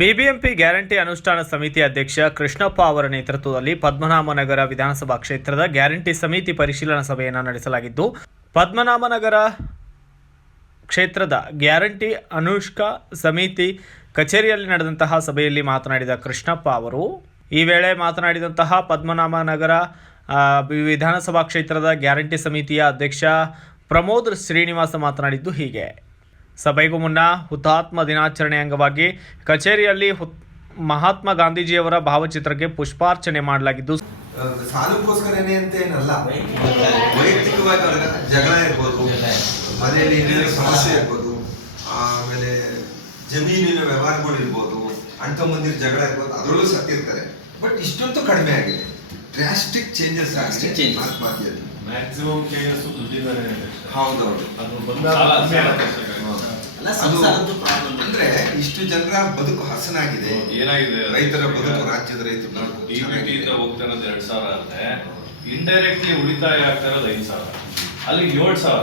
BBMP guarantee ಅನುಷ್ಠಾನ ಸಮಿತಿ ಅಧ್ಯಕ್ಷ ಕೃಷ್ಣಪ್ಪ ಅವರ ನೇತೃತ್ವದಲ್ಲಿ ಪದ್ಮನಾಭನಗರ ವಿಧಾನಸಭಾ ಕ್ಷೇತ್ರದ ಗ್ಯಾರಂಟಿ ಸಮಿತಿ ಪರಿಶೀಲನಾ ಸಭೆಯನ್ನು ನಡೆಸಲಾಗಿದ್ದು, ಪದ್ಮನಾಭನಗರ ಕ್ಷೇತ್ರದ ಗ್ಯಾರಂಟಿ ಅನುಷ್ಠಾನ ಸಮಿತಿ ಕಚೇರಿಯಲ್ಲಿ ನಡೆದಂತಹ ಸಭೆಯಲ್ಲಿ ಮಾತನಾಡಿದ ಕೃಷ್ಣಪ್ಪ ಅವರು ಈ ವೇಳೆ ಮಾತನಾಡಿದಂತಹ ಪದ್ಮನಾಭನಗರ ವಿಧಾನಸಭಾ ಕ್ಷೇತ್ರದ ಗ್ಯಾರಂಟಿ ಸಮಿತಿಯ ಅಧ್ಯಕ್ಷ ಪ್ರಮೋದ್ ಶ್ರೀನಿವಾಸ ಮಾತನಾಡಿದ್ದು ಹೀಗೆ. ಸಭೆಗೂ ಮುನ್ನ ಹುತಾತ್ಮ ದಿನಾಚರಣೆ ಅಂಗವಾಗಿ ಕಚೇರಿಯಲ್ಲಿ ಮಹಾತ್ಮ ಗಾಂಧೀಜಿಯವರ ಭಾವಚಿತ್ರಕ್ಕೆ ಪುಷ್ಪಾರ್ಚನೆ ಮಾಡಲಾಗಿದ್ದು, ಸಾಲಕ್ಕೋಸ್ಕರನೇ ಅಂತ ಏನಲ್ಲ, ವೈಯಕ್ತಿಕವಾಗಿ ಜಗಳ ಇರ್ಬೋದು, ಮನೆಯಲ್ಲಿ ಸಮಸ್ಯೆ ಇರ್ಬೋದು, ಆಮೇಲೆ ಜಮೀನಿನ ವ್ಯವಹಾರಗಳು ಇರ್ಬೋದು, ಅಂಥ ಮಂದಿರ ಜಗಳ ಇರ್ಬೋದು, ಅದರಲ್ಲೂ ಸತ್ತಿರ್ತಾರೆ. ಬಟ್ ಇಷ್ಟೊಂದು ಕಡಿಮೆ ಆಗಿದೆ. ಡ್ರಾಸ್ಟಿಕ್ ಚೇಂಜಸ್ ಆಗಿದೆ ಆತ್ಮಹತ್ಯೆಯಲ್ಲಿ. Maximum changes ದುಡ್ಡಿಂದನೇ. ಹೌದೌದು. ಅಂದ್ರೆ ಇಷ್ಟು ಜನರ ಬದುಕು ಹಸನಾಗಿದೆ. ಏನಾಗಿದೆ, ರೈತರ ಬದುಕು, ರಾಜ್ಯದ ರೈತರ ಡಿಬಿಟಿಯಿಂದ ಹೋಗ್ತಾ ಇರೋದು 2,000 ಆದ್ರೆ ಇಂಡೈರೆಕ್ಟ್ಲಿ ಉಳಿತಾಯ ಆಗ್ತಾ ಇರೋದು 5,000, ಅಲ್ಲಿ 7,000,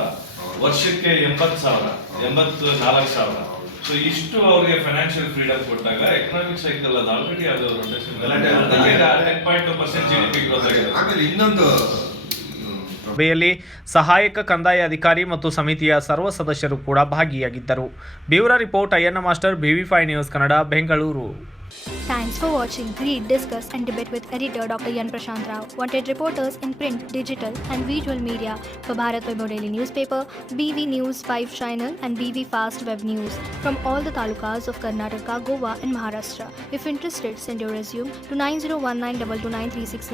ವರ್ಷಕ್ಕೆ 80,000, 84,000. ಸೊ ಇಷ್ಟು ಅವ್ರಿಗೆ ಫೈನಾನ್ಷಿಯಲ್ ಫ್ರೀಡಮ್ ಕೊಟ್ಟಾಗ ಎಕನಾಮಿಕ್ ಸೈಕಲ್ ಅದು ಆಲ್ರೆಡಿ ಅದು ರೊಟೇಷನ್ 10.2% GDP ಗ್ರೋತ್ ಆಗಿದೆ. ಆಮೇಲೆ ಇನ್ನೊಂದು ಸಭೆಯಲ್ಲಿ ಸಹಾಯಕ ಕಂದಾಯ ಅಧಿಕಾರಿ ಮತ್ತು ಸಮಿತಿಯ ಸರ್ವ ಸದಸ್ಯರು ಕೂಡ ಭಾಗಿಯಾಗಿದ್ದರು. Bureau report Ayyanna master, BV5 news Kannada, Bengaluru. Thanks for watching. Read, discuss and debate with editor Dr. Yan Prashant Rao. Wanted reporters in print, digital and visual media for Bharat Vaibhav Daily Newspaper, BV News 5 Channel and BV Fast Web News from all the talukas of Karnataka, Goa and Maharashtra. If interested, send your resume to 9019229369.